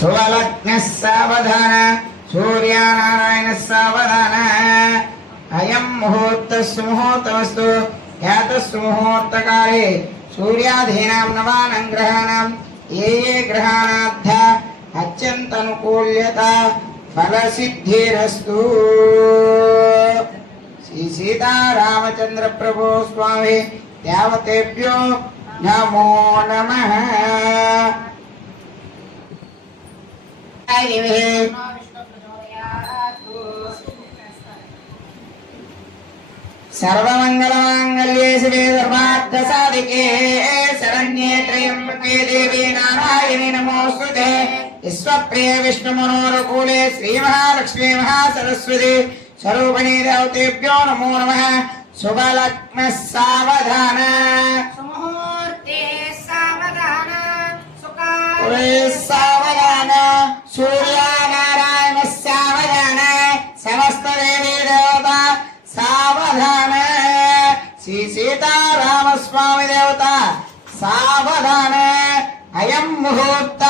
सुवलग्नः सावधान सूर्यनारायणः सावधान अयं मुहूर्तः सुमुहूर्तमस्तु यातस्तु मुहूर्तकाले सूर्याधीनां नवानां ग्रहाणां ये ये ग्रहाणाद्ध अत्यन्तनुकूल्यता फलसिद्धिरस्तु। श्री सीतारामचंद्र प्रभु स्वामी देवतेभ्यो नमो नमः। सर्वमंगलमांगल्ये शिवे सर्वार्थसाधिके शरण्ये त्र्यंबके देवी नारायणी नमोस्तुते। विश्वप्रिय विष्णुमनोरकूले श्रीमहालक्ष्मी महासरस्वती स्वरूपिणी देवतेभ्यो नमो नमः। शुभलग्न सावधान सुमुहूर्ते सावधान सुकाले सावधान सूर्यनारायण सावधान समस्त देवी देवता सावधान श्री सीताराम स्वामी देवता सावधान अयं मुहूर्त